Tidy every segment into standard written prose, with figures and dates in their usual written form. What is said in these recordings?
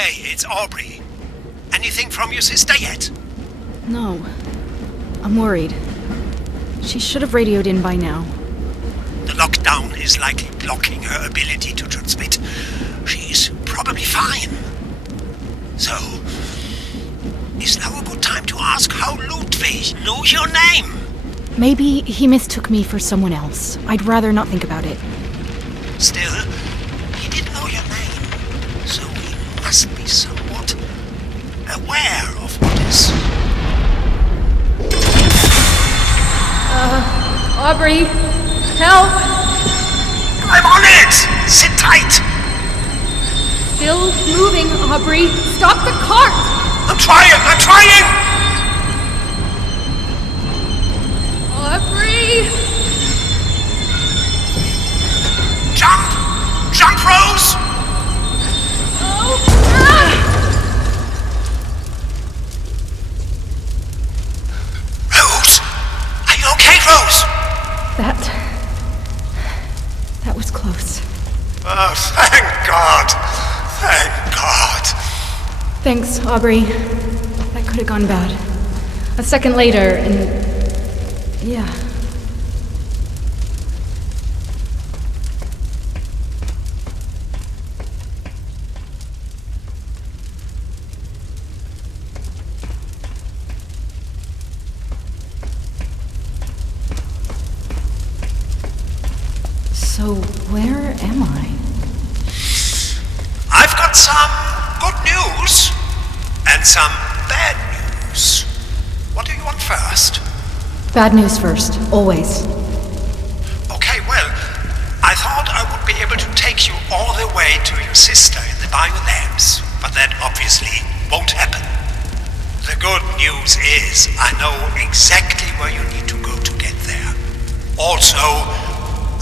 Hey, it's Aubrey. Anything from your sister yet? No. I'm worried. She should have radioed in by now. The lockdown is likely blocking her ability to transmit. She's probably fine. So, is now a good time to ask how Ludwig knew your name? Maybe he mistook me for someone else. I'd rather not think about it. Still, he didn't know your name, so he must be somewhat aware of what is... Aubrey, help! I'm on it! Sit tight! Still moving, Aubrey. Stop the cart! I'm trying! Aubrey! Jump, Rose! Oh! Rose! Are you okay, Rose? That was close. Oh, thank God! Thank God! Thanks, Aubrey. That could have gone bad. A second later, and... yeah. So, where am I? I've got some good news and some bad news. What do you want first? Bad news first, always. Okay, well, I thought I would be able to take you all the way to your sister in the biolabs, but that obviously won't happen. The good news is I know exactly where you need to go to get there. Also,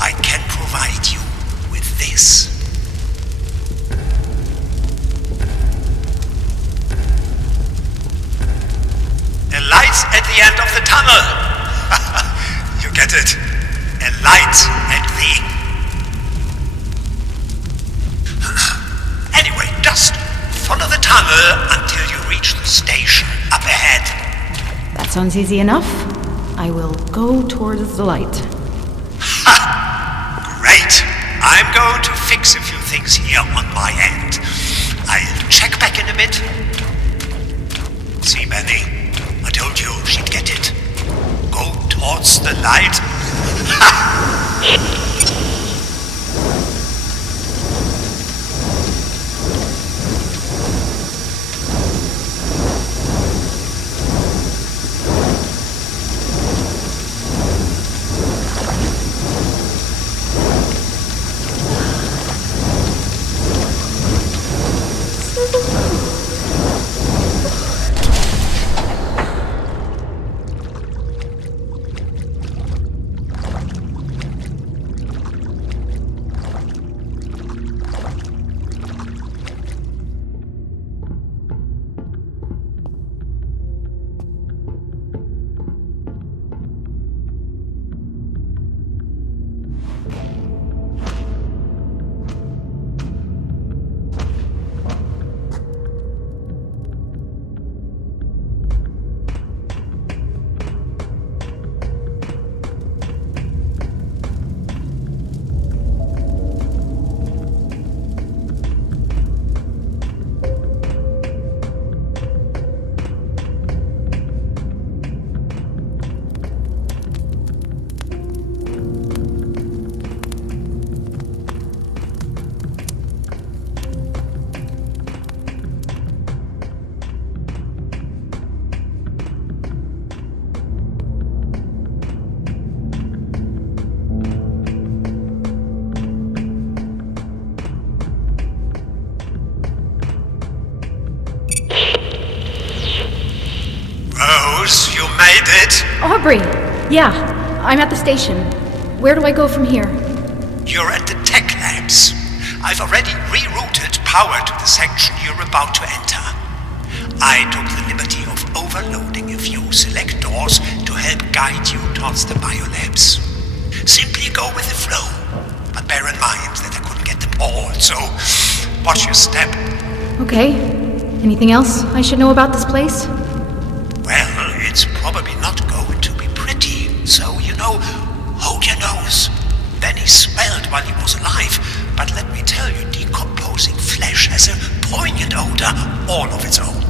I can provide you with this. A light at the end of the tunnel. You get it? A light at the... Anyway, just follow the tunnel until you reach the station up ahead. That sounds easy enough. I will go towards the light. Great. I'm going to fix a few things here on my end. I'll check back in a bit. See, Benny? I told you she'd get it. Go towards the light. Rose, you made it. Aubrey! Yeah, I'm at the station. Where do I go from here? You're at the tech labs. I've already rerouted power to the section you're about to enter. I took the liberty of overloading a few select doors to help guide you towards the biolabs. Simply go with the flow, but bear in mind that I couldn't get them all, so watch your step. Okay. Anything else I should know about this place? Well, it's probably not going to be pretty, so, hold your nose. Benny smelled while he was alive, but let me tell you, decomposing flesh has a poignant odor all of its own.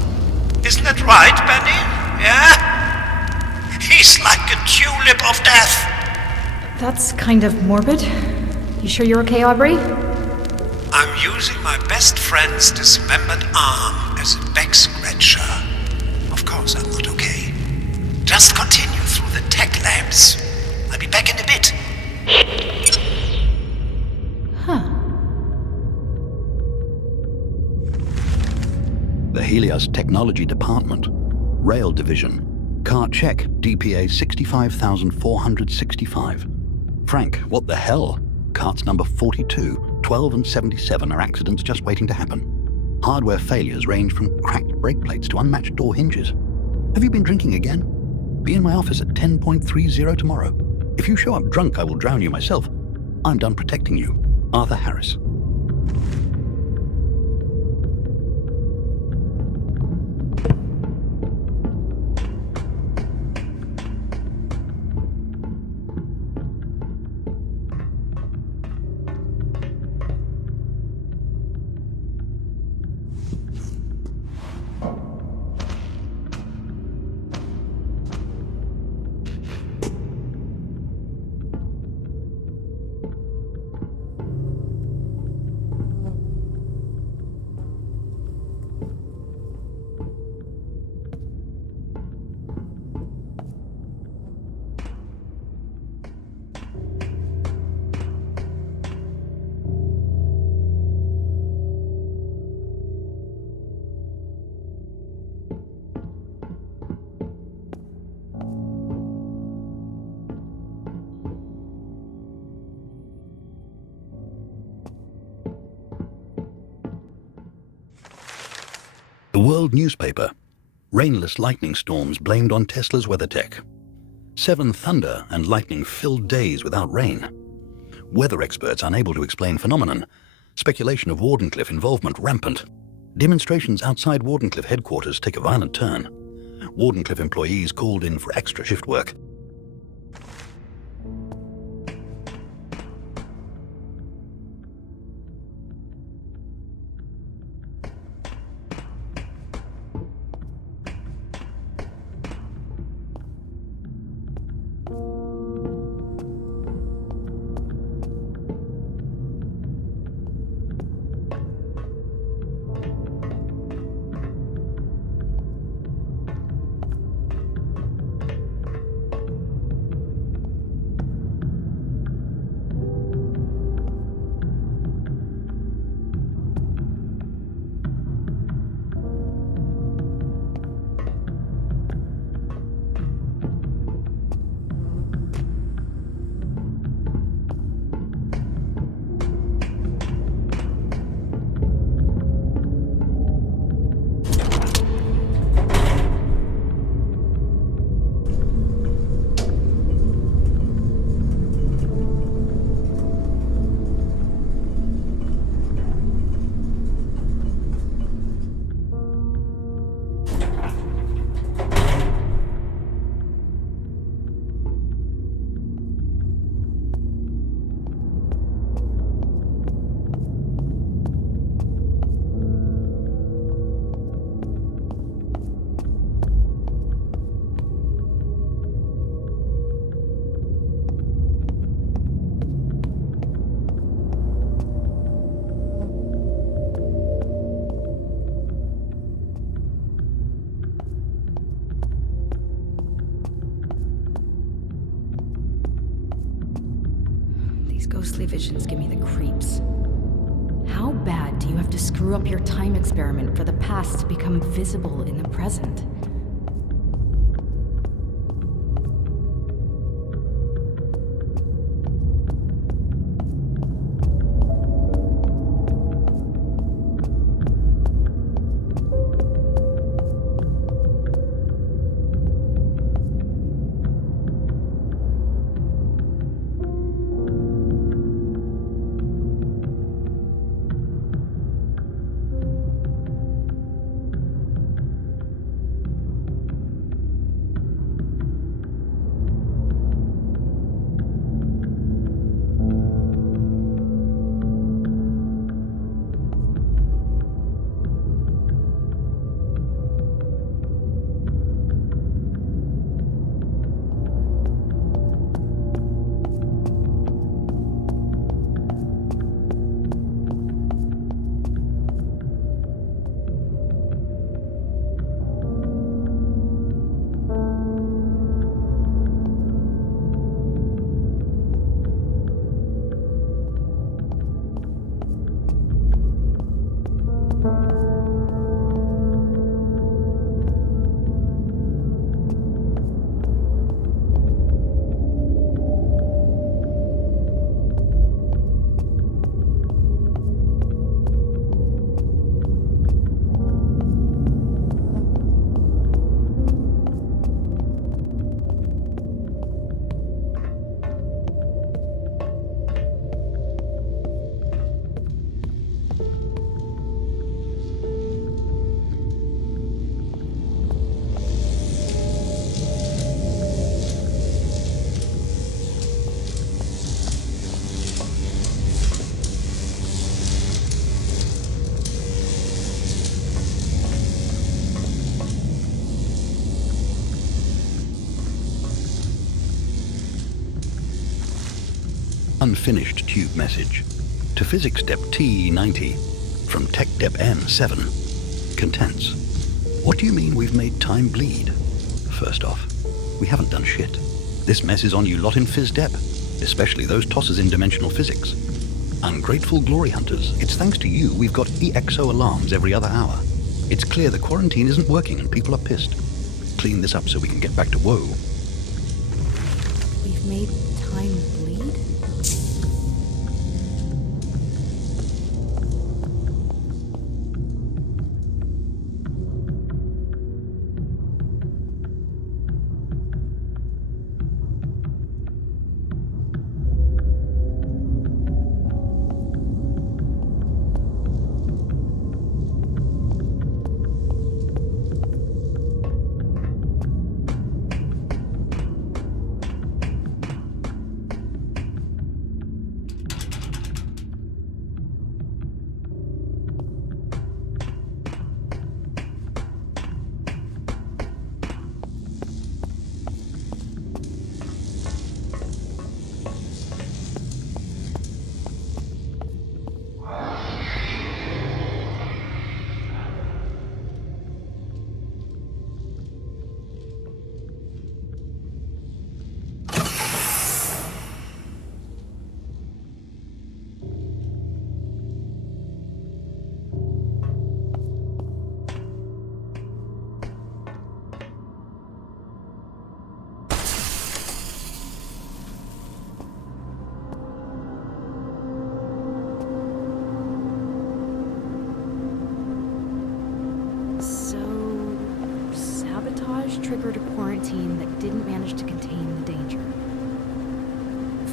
Isn't that right, Benny? Yeah? He's like a tulip of death. That's kind of morbid. You sure you're okay, Aubrey? I'm using my best friend's dismembered arm as a back scratcher. Of course I'm not okay. Just continue through the tech labs. I'll be back in a bit. Huh. The Helios Technology Department, Rail Division, car check DPA 65,465. Frank, what the hell? Carts number 42, 12 and 77 are accidents just waiting to happen. Hardware failures range from cracked brake plates to unmatched door hinges. Have you been drinking again? Be in my office at 10:30 tomorrow. If you show up drunk, I will drown you myself. I'm done protecting you. Arthur Harris. The World newspaper. Rainless lightning storms blamed on Tesla's weather tech. 7 thunder and lightning-filled days without rain. Weather experts unable to explain phenomenon. Speculation of Wardenclyffe involvement rampant. Demonstrations outside Wardenclyffe headquarters take a violent turn. Wardenclyffe employees called in for extra shift work. Ghostly visions give me the creeps. How bad do you have to screw up your time experiment for the past to become visible in the present? unfinished tube message. To physics dep T90 from tech dep N7. Contents. What do you mean we've made time bleed? First off, we haven't done shit. This mess is on you lot in phys dep, especially those tossers in dimensional physics. Ungrateful glory hunters, it's thanks to you we've got EXO alarms every other hour. It's clear the quarantine isn't working and people are pissed. Clean this up so we can get back to woe. We've made time bleed? Triggered a quarantine that didn't manage to contain the danger.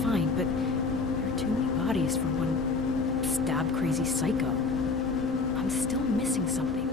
Fine, but there are too many bodies for one stab-crazy psycho. I'm still missing something.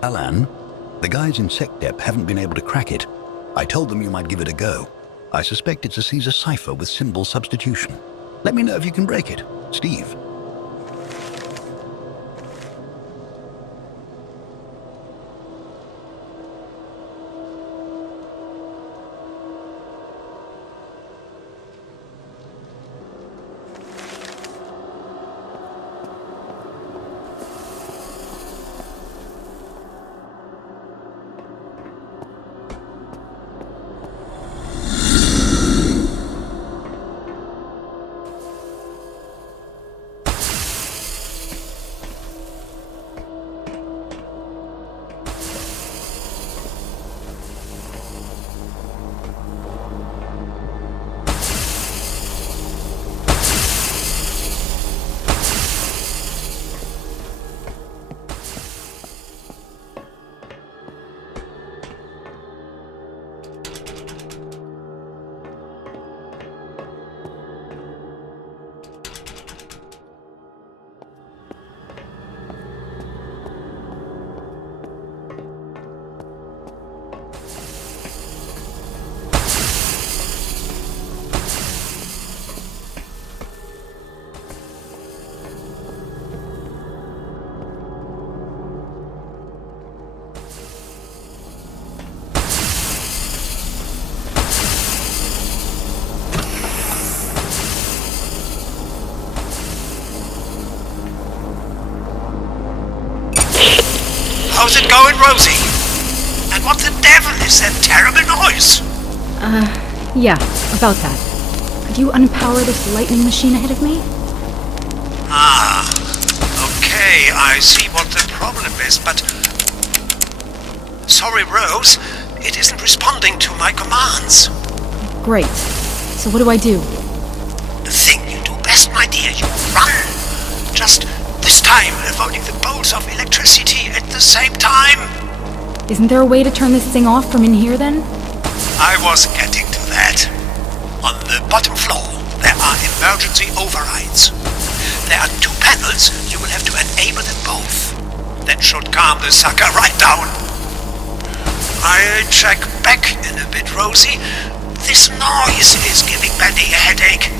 Alan, the guys in SecDep haven't been able to crack it. I told them you might give it a go. I suspect it's a Caesar cipher with symbol substitution. Let me know if you can break it. Steve. How's it going, Rosie? And what the devil is that terrible noise? Yeah, about that. Could you unpower this lightning machine ahead of me? Ah, okay, I see what the problem is, but... Sorry, Rose, it isn't responding to my commands. Great. So what do I do? The thing you do best, my dear, you run. Just this time avoiding the bolts of electricity at the same time. Isn't there a way to turn this thing off from in here, then? I was getting to that. On the bottom floor, there are emergency overrides. There are 2 panels, you will have to enable them both. That should calm the sucker right down. I'll check back in a bit, Rosie. This noise is giving Benny a headache.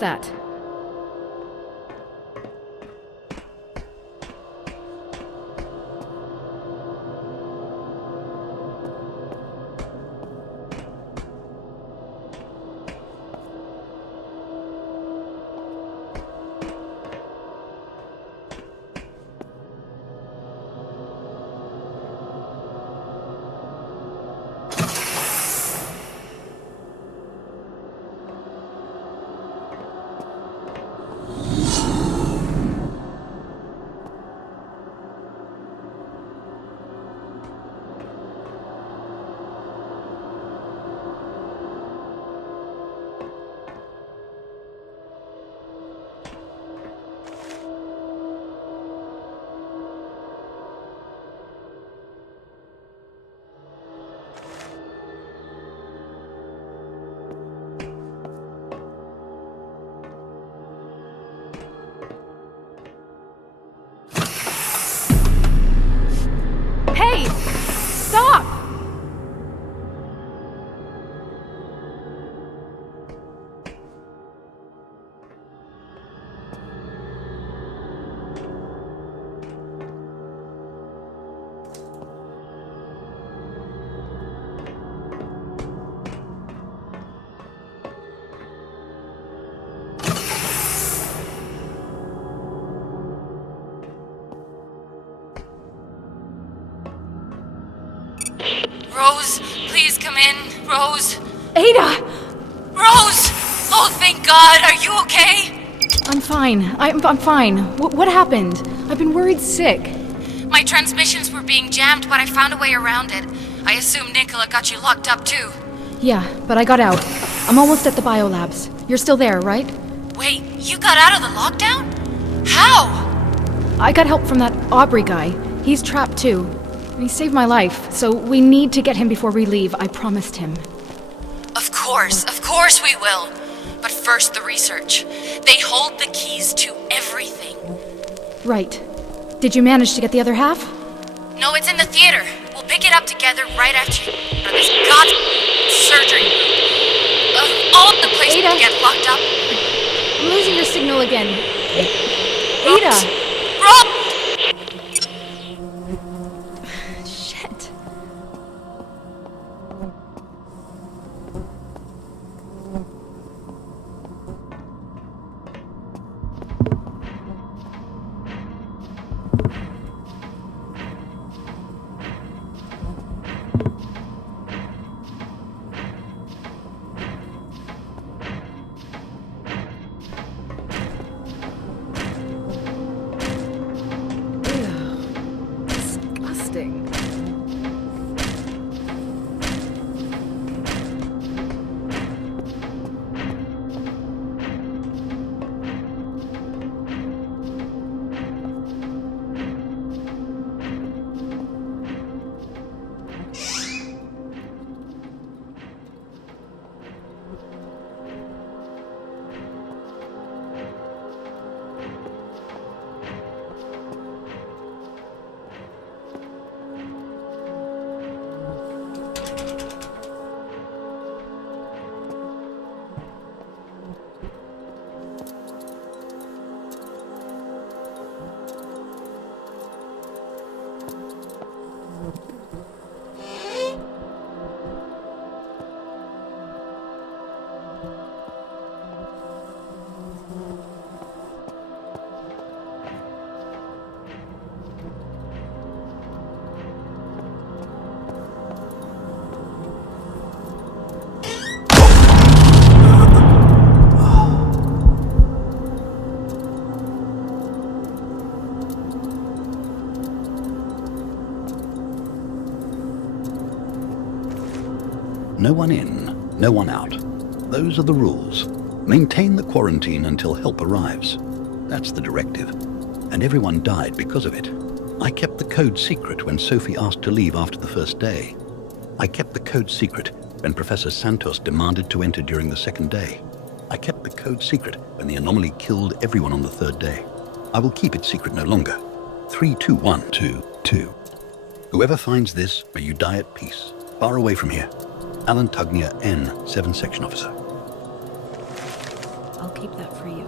that? Hey! Stop! Rose, please come in. Rose. Ada! Rose! Oh, thank God. Are you okay? I'm fine. I'm fine. What happened? I've been worried sick. My transmissions were being jammed, but I found a way around it. I assume Nicola got you locked up too. Yeah, but I got out. I'm almost at the biolabs. You're still there, right? Wait, you got out of the lockdown? How? I got help from that Aubrey guy. He's trapped too. He saved my life, so we need to get him before we leave. I promised him. Of course we will. But first, the research. They hold the keys to everything. Right. Did you manage to get the other half? No, it's in the theater. We'll pick it up together right after this surgery. Of all the places Ada. to get locked up. I'm losing your signal again. Ada! Rose! Shit. Disgusting. No one in, no one out. Those are the rules. Maintain the quarantine until help arrives. That's the directive. And everyone died because of it. I kept the code secret when Sophie asked to leave after the first day. I kept the code secret when Professor Santos demanded to enter during the second day. I kept the code secret when the anomaly killed everyone on the third day. I will keep it secret no longer. 3, 2, 1, 2, 2. Whoever finds this, may you die at peace. Far away from here. Alan Tugnier, N, 7 Section Officer. I'll keep that for you.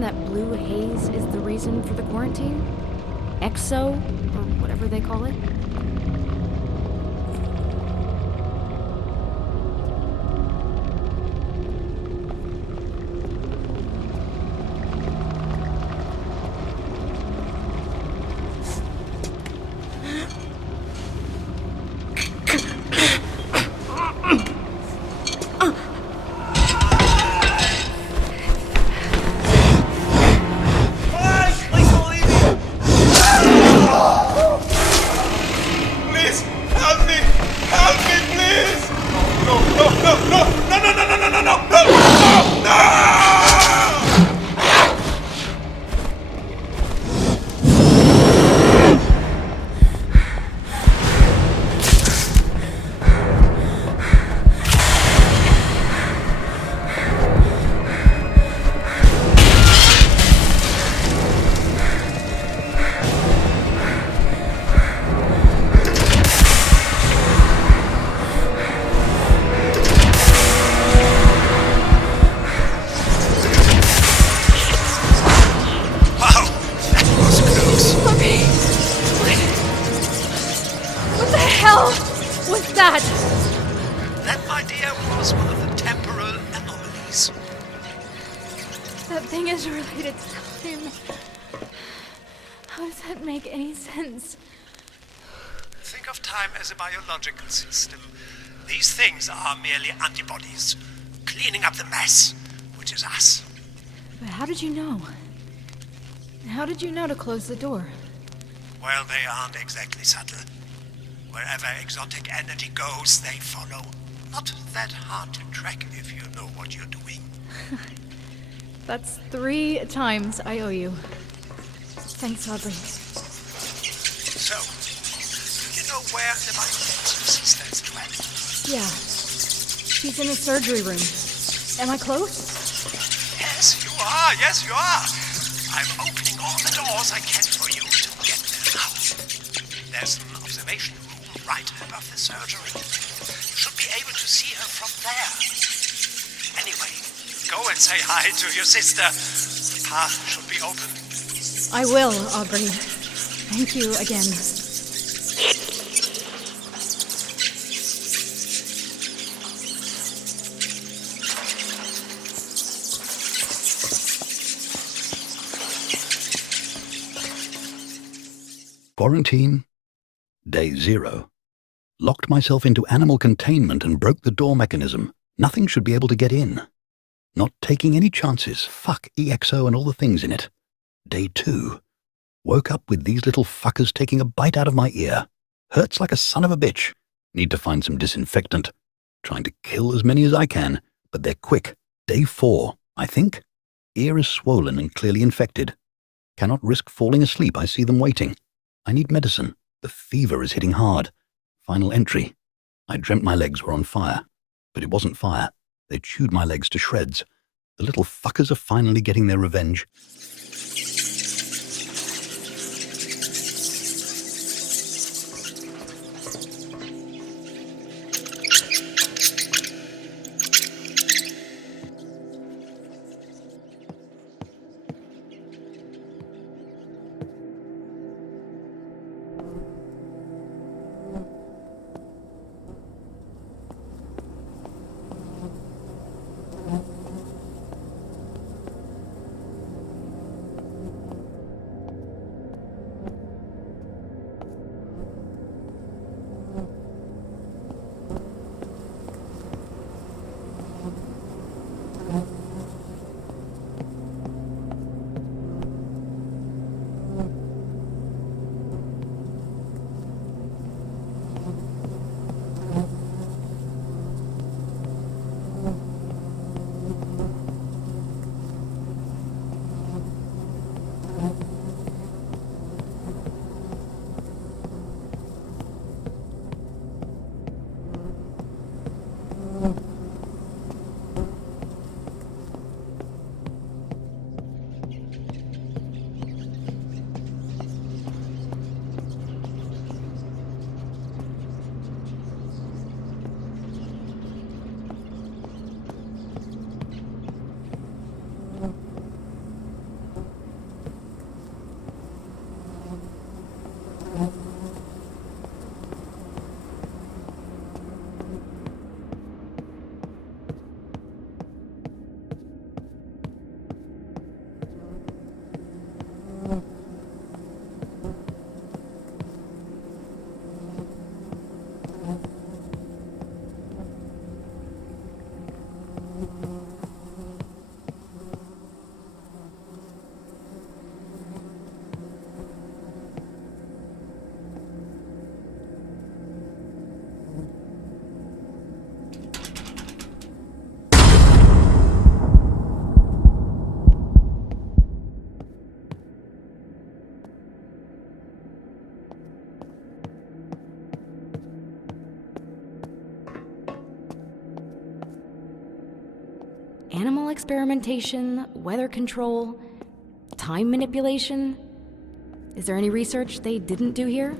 That blue haze is the reason for the quarantine? Exo, or whatever they call it? That thing is related to time. How does that make any sense? Think of time as a biological system. These things are merely antibodies, cleaning up the mess, which is us. But how did you know? How did you know to close the door? Well, they aren't exactly subtle. Wherever exotic energy goes, they follow. Not that hard to track if you know what you're doing. That's 3 times I owe you. Thanks, Aubrey. So, do you know where the biological sister is dwelling? Yeah. She's in the surgery room. Am I close? Yes, you are. Yes, you are. I'm opening all the doors I can for you to get there now. There's an observation room right above the surgery. You should be able to see her from there. Anyway, go and say hi to your sister. The path should be open. I will, Aubrey. Thank you again. Quarantine. Day 0. Locked myself into animal containment and broke the door mechanism. Nothing should be able to get in. Not taking any chances. Fuck EXO and all the things in it. Day 2. Woke up with these little fuckers taking a bite out of my ear. Hurts like a son of a bitch. Need to find some disinfectant. Trying to kill as many as I can, but they're quick. Day 4, I think. Ear is swollen and clearly infected. Cannot risk falling asleep. I see them waiting. I need medicine. The fever is hitting hard. Final entry. I dreamt my legs were on fire. But it wasn't fire. They chewed my legs to shreds. The little fuckers are finally getting their revenge. Animal experimentation, weather control, time manipulation. Is there any research they didn't do here?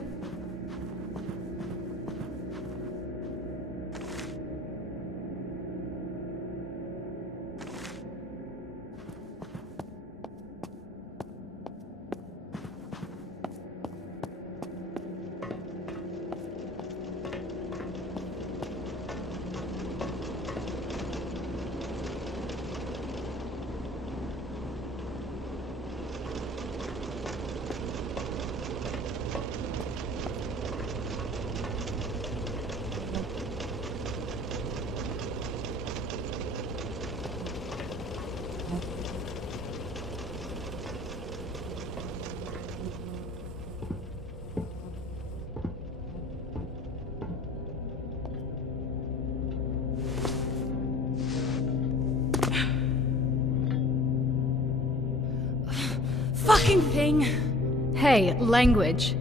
annoying thing. Hey, language.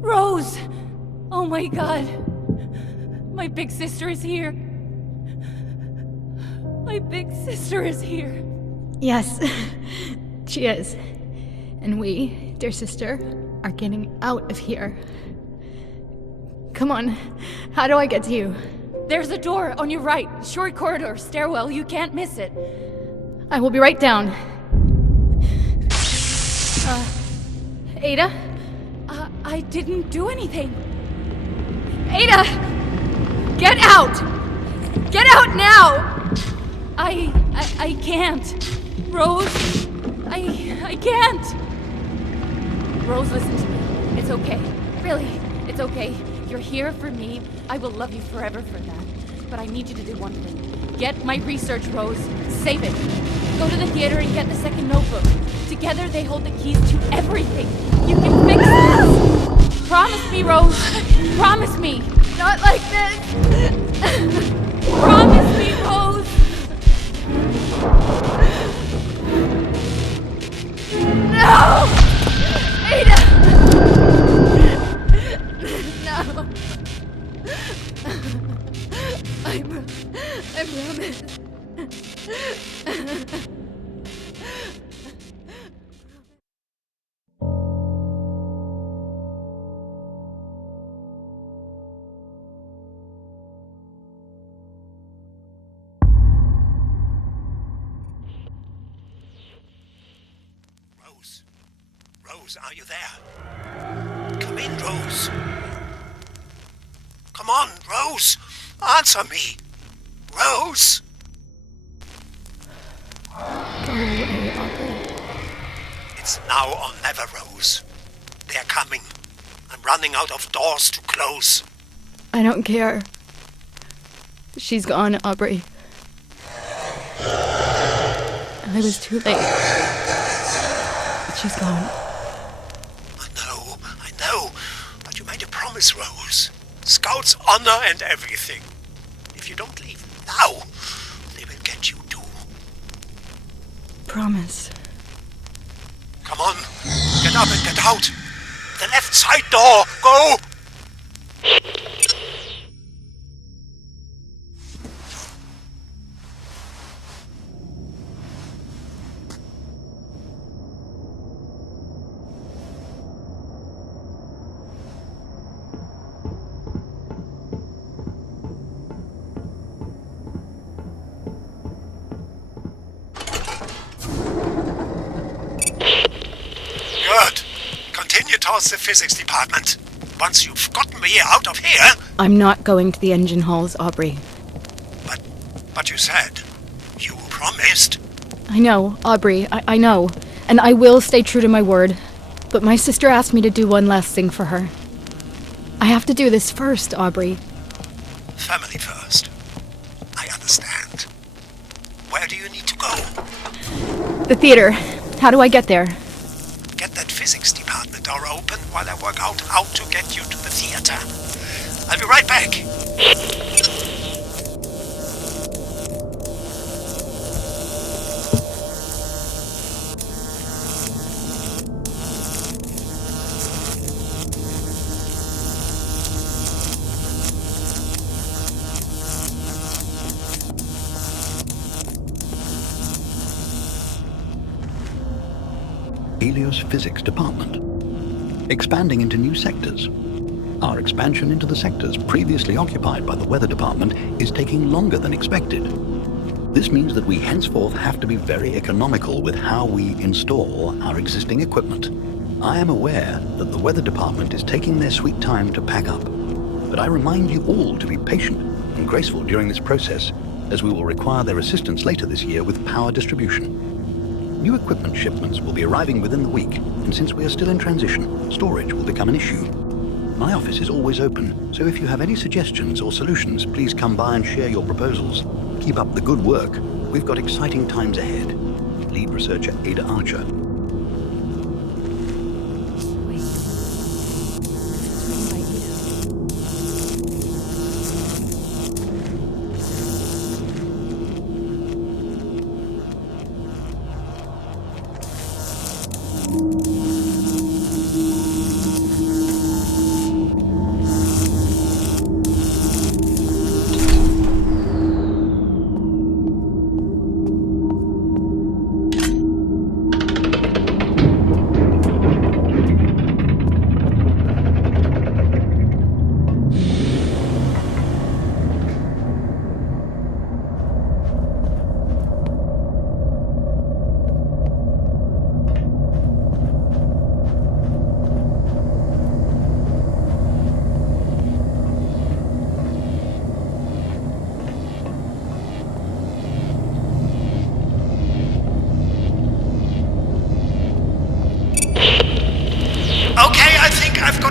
Rose! Oh my god. My big sister is here. My big sister is here. Yes, she is. And we, dear sister, are getting out of here. Come on, how do I get to you? There's a door on your right. Short corridor, stairwell. You can't miss it. I will be right down. Ada? I didn't do anything. Ada! Get out! Get out now! I can't. Rose, I can't. Rose, listen to me. It's okay. Really, it's okay. You're here for me. I will love you forever for that. But I need you to do one thing. Get my research, Rose. Save it. Go to the theater and get the second notebook. Together they hold the keys to everything. You can fix this. Promise me, Rose. Promise me. Not like this! Promise me, Rose. No! Ada! No! I promise. Rose? Rose, are you there? Come in, Rose. Come on, Rose. Answer me. Rose? Go away, Aubrey. It's now or never, Rose. They're coming. I'm running out of doors to close. I don't care. She's gone, Aubrey. I was too late. She's gone. I know. But you made a promise, Rose. Scout's honor and everything. If you don't leave now, they will get you too. Promise. Come on. Get up and get out. The left side door. Go! Good. Continue towards the physics department. Once you've gotten me out of here... I'm not going to the engine halls, Aubrey. But you said... You promised. I know, Aubrey, I know. And I will stay true to my word. But my sister asked me to do one last thing for her. I have to do this first, Aubrey. Family first. I understand. Where do you need to go? The theater. How do I get there? Get that physics department door open while I work out how to get you to the theater. I'll be right back. Helios Physics Department. Expanding into new sectors. Our expansion into the sectors previously occupied by the Weather Department is taking longer than expected. This means that we henceforth have to be very economical with how we install our existing equipment. I am aware that the Weather Department is taking their sweet time to pack up, but I remind you all to be patient and graceful during this process, as we will require their assistance later this year with power distribution. New equipment shipments will be arriving within the week, and since we are still in transition, storage will become an issue. My office is always open, so if you have any suggestions or solutions, please come by and share your proposals. Keep up the good work. We've got exciting times ahead. Lead researcher Ada Archer. Wait. This was written by Ada.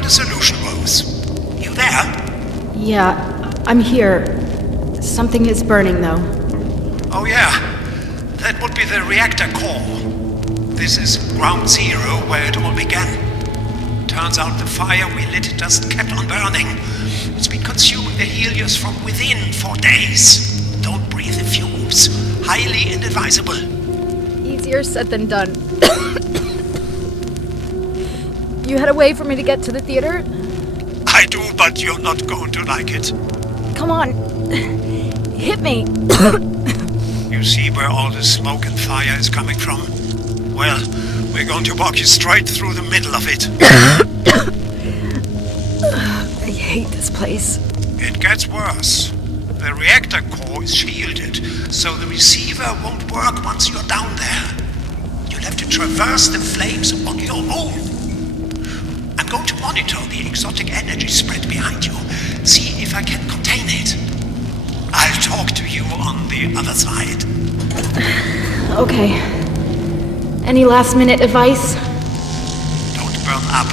a solution, Rose. You there? Yeah, I'm here. Something is burning, though. Oh yeah, that would be the reactor core. This is ground zero where it all began. Turns out the fire we lit just kept on burning. It's been consuming the helios from within for days. Don't breathe the fumes. Highly inadvisable. Easier said than done. You had a way for me to get to the theater? I do, but you're not going to like it. Come on. Hit me. You see where all the smoke and fire is coming from? Well, we're going to walk you straight through the middle of it. I hate this place. It gets worse. The reactor core is shielded, so the receiver won't work once you're down there. You'll have to traverse the flames on your own. I'm going to monitor the exotic energy spread behind you, see if I can contain it. I'll talk to you on the other side. Okay. Any last-minute advice? Don't burn up.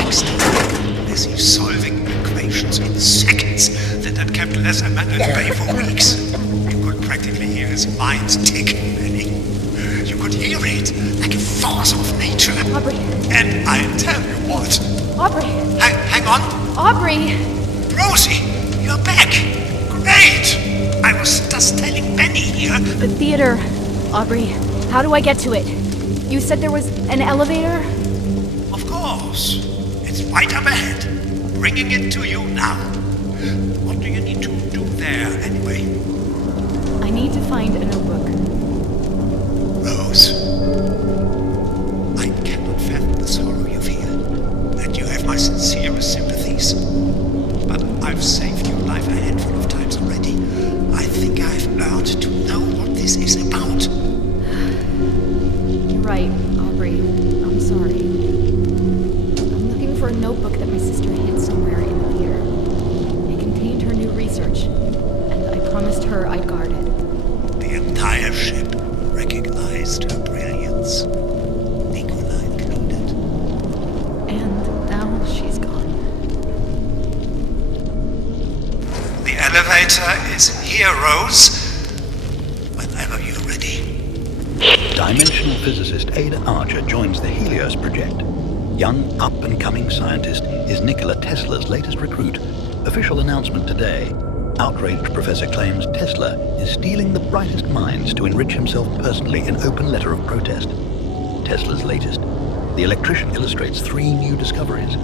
Next, busy solving equations in seconds that had kept Les and Matt at bay for weeks. You could practically hear his mind tick, Benny. You could hear it like a force of nature. Aubrey. And I'll tell you what. Aubrey. Hang on. Aubrey. Rosie, you're back. Great. I was just telling Benny here. The theater. Aubrey, how do I get to it? You said there was an elevator? Of course. It's right up ahead. Bringing it to you now. What do you need to do there, anyway? I need to find a notebook. Rose. I cannot fathom the sorrow you feel. And you have my sincerest sympathies. But I've saved your life a handful of times already. I think I've earned to know what this is about. You're right, Aubrey. I'm sorry. I'm looking for a notebook that my sister hid somewhere in the theater. It contained her new research, and I promised her I'd guard it. The entire ship recognized her brilliance, Nicola included. And now she's gone. The elevator is here, Rose. Whenever you're ready. Dimensional physicist Ada Archer joins the Helios project. Young, up-and-coming scientist is Nikola Tesla's latest recruit. Official announcement today. Outraged professor claims Tesla is stealing the brightest minds to enrich himself personally in open letter of protest. Tesla's latest. The electrician illustrates 3 new discoveries.